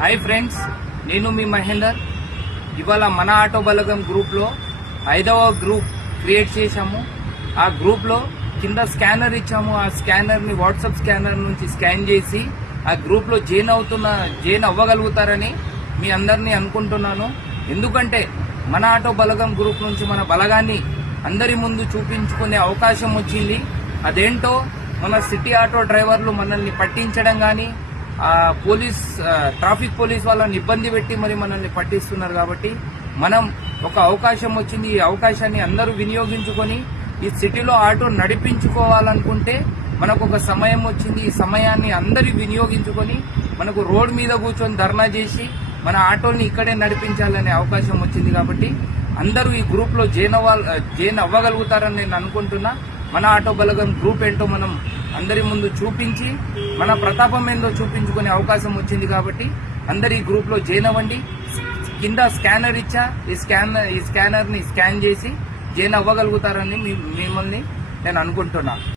Hi friends, నేను మీ మహేందర్. ఇవాళ మన ఆటో బలగం గ్రూప్లో 5వ గ్రూప్ క్రియేట్ చేశాము. ఆ గ్రూప్లో కింద స్కానర్ ఇచ్చాము. ఆ స్కానర్ని వాట్సాప్ స్కానర్ నుంచి స్కాన్ చేసి ఆ గ్రూప్లో జాయిన్ అవ్వగలుగుతారని మీ అందరినీ అనుకుంటున్నాను. ఎందుకంటే మన ఆటో బలగం గ్రూప్ నుంచి మన బలగాన్ని అందరి ముందు చూపించుకునే అవకాశం వచ్చింది. అదేంటో మన సిటీ ఆటో డ్రైవర్లు మనల్ని పట్టించడం కానీ, ట్రాఫిక్ పోలీస్ వాళ్ళని ఇబ్బంది పెట్టి మరి మనల్ని పట్టిస్తున్నారు. కాబట్టి మనం ఒక అవకాశం వచ్చింది. ఈ అవకాశాన్ని అందరూ వినియోగించుకొని ఈ సిటీలో ఆటో నడిపించుకోవాలనుకుంటే మనకు ఒక సమయం వచ్చింది. ఈ సమయాన్ని అందరూ వినియోగించుకొని మనకు రోడ్ మీద కూర్చొని ధర్నా చేసి మన ఆటోల్ని ఇక్కడే నడిపించాలనే అవకాశం వచ్చింది. కాబట్టి అందరూ ఈ గ్రూప్లో జాయిన్ అవ్వగలుగుతారని నేను అనుకుంటున్నా. మన ఆటో బలగం గ్రూప్ ఏంటో మనం అందరి ముందు చూపించి మన ప్రతాపం ఏందో చూపించుకునే అవకాశం వచ్చింది. కాబట్టి అందరు ఈ గ్రూప్లో జాయిన్ అవ్వండి. కింద స్కానర్ ఇచ్చా, ఈ స్కానర్ని స్కాన్ చేసి జాయిన్ అవ్వగలుగుతారని మిమ్మల్ని నేను అనుకుంటున్నా.